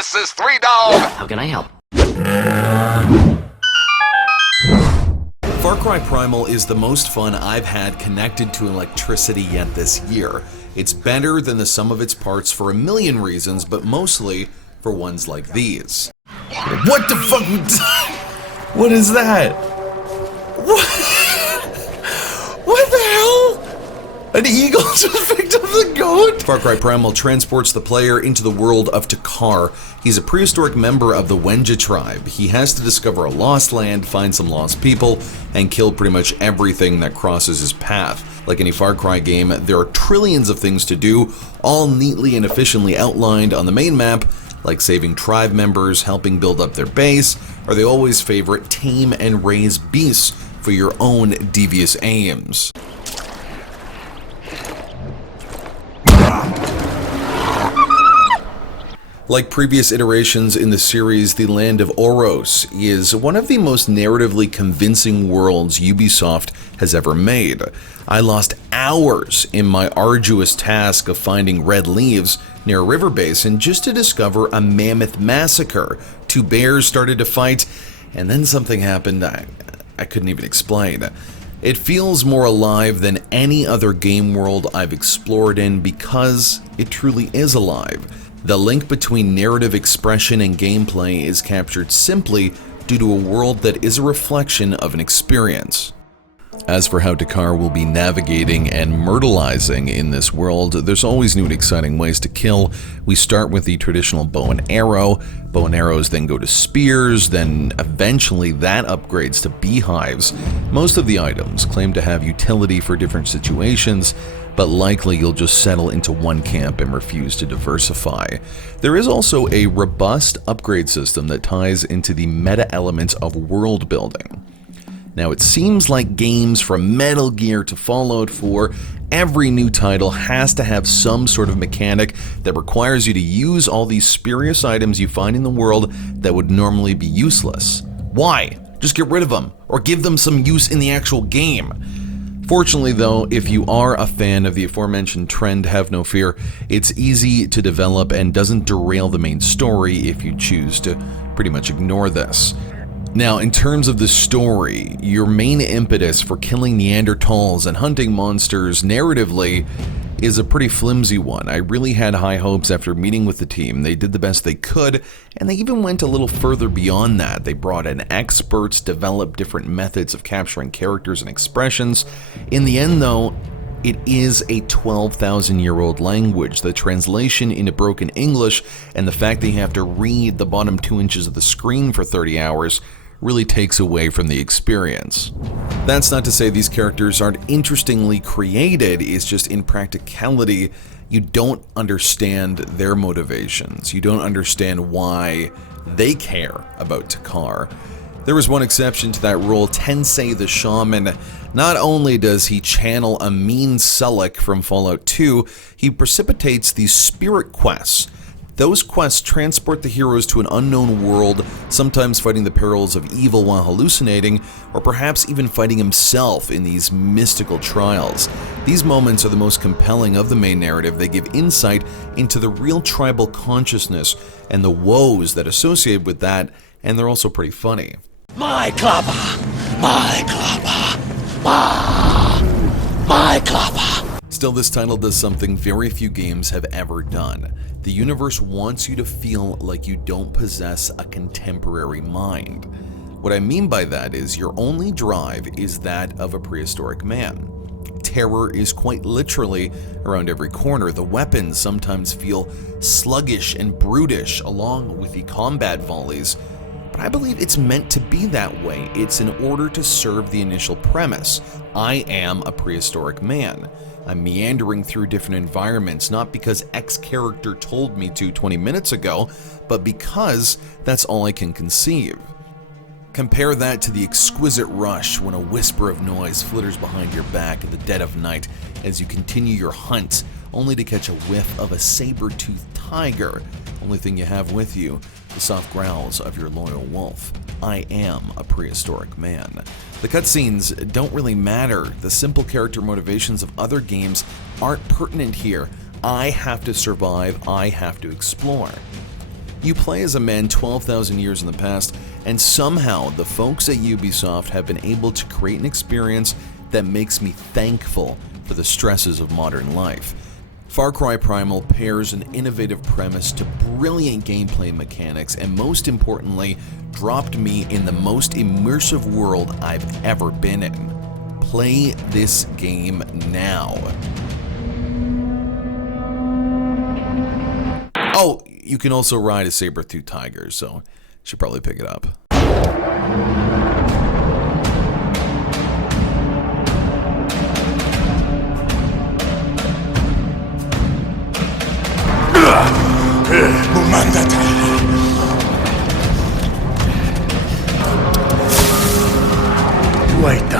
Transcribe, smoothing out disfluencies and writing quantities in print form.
This is Three Dog. How can I help? Far Cry Primal is the most fun I've had connected to electricity yet this year. It's better than the sum of its parts for a million reasons, but mostly for ones like these. What the fuck? What is that? What the hell? An eagle just picked up the goat? Far Cry Primal transports the player into the world of Takar. He's a prehistoric member of the Wenja tribe. He has to discover a lost land, find some lost people, and kill pretty much everything that crosses his path. Like any Far Cry game, there are trillions of things to do, all neatly and efficiently outlined on the main map, like saving tribe members, helping build up their base, or the always favorite tame and raise beasts for your own devious aims. Like previous iterations in the series, the land of Oros is one of the most narratively convincing worlds Ubisoft has ever made. I lost hours in my arduous task of finding red leaves near a river basin just to discover a mammoth massacre. Two bears started to fight, and then something happened I couldn't even explain. It feels more alive than any other game world I've explored in because it truly is alive. The link between narrative expression and gameplay is captured simply due to a world that is a reflection of an experience. As for how Takar will be navigating and myrtleizing in this world, there's always new and exciting ways to kill. We start with the traditional bow and arrow. Bow and arrows then go to spears, then eventually that upgrades to beehives. Most of the items claim to have utility for different situations, but likely you'll just settle into one camp and refuse to diversify. There is also a robust upgrade system that ties into the meta elements of world building. Now, it seems like games from Metal Gear to Fallout 4, every new title has to have some sort of mechanic that requires you to use all these spurious items you find in the world that would normally be useless. Why? Just get rid of them, or give them some use in the actual game. Fortunately though, if you are a fan of the aforementioned trend, have no fear. It's easy to develop and doesn't derail the main story if you choose to pretty much ignore this. Now, in terms of the story, your main impetus for killing Neanderthals and hunting monsters narratively is a pretty flimsy one. I really had high hopes after meeting with the team. They did the best they could, and they even went a little further beyond that. They brought in experts, developed different methods of capturing characters and expressions. In the end, though, it is a 12,000-year-old language. The translation into broken English and the fact that you have to read the bottom 2 inches of the screen for 30 hours really takes away from the experience. That's not to say these characters aren't interestingly created, it's just in practicality, you don't understand their motivations. You don't understand why they care about Takar. There was one exception to that rule, Tensei the Shaman. Not only does he channel a mean Sulik from Fallout 2, he precipitates these spirit quests. Those quests transport the heroes to an unknown world, sometimes fighting the perils of evil while hallucinating, or perhaps even fighting himself in these mystical trials. These moments are the most compelling of the main narrative. They give insight into the real tribal consciousness and the woes that associate with that, and they're also pretty funny. My clapper! My clapper! My clapper! Still, this title does something very few games have ever done. The universe wants you to feel like you don't possess a contemporary mind. What I mean by that is your only drive is that of a prehistoric man. Terror is quite literally around every corner. The weapons sometimes feel sluggish and brutish along with the combat volleys. But I believe it's meant to be that way. It's in order to serve the initial premise. I am a prehistoric man. I'm meandering through different environments, not because X character told me to 20 minutes ago, but because that's all I can conceive. Compare that to the exquisite rush when a whisper of noise flitters behind your back in the dead of night as you continue your hunt, only to catch a whiff of a saber-toothed tiger. Only thing you have with you, the soft growls of your loyal wolf. I am a prehistoric man. The cutscenes don't really matter. The simple character motivations of other games aren't pertinent here. I have to survive, I have to explore. You play as a man 12,000 years in the past, and somehow the folks at Ubisoft have been able to create an experience that makes me thankful for the stresses of modern life. Far Cry Primal pairs an innovative premise to brilliant gameplay mechanics, and most importantly, dropped me in the most immersive world I've ever been in. Play this game now. Oh, you can also ride a saber-toothed tiger, so should probably pick it up. Wait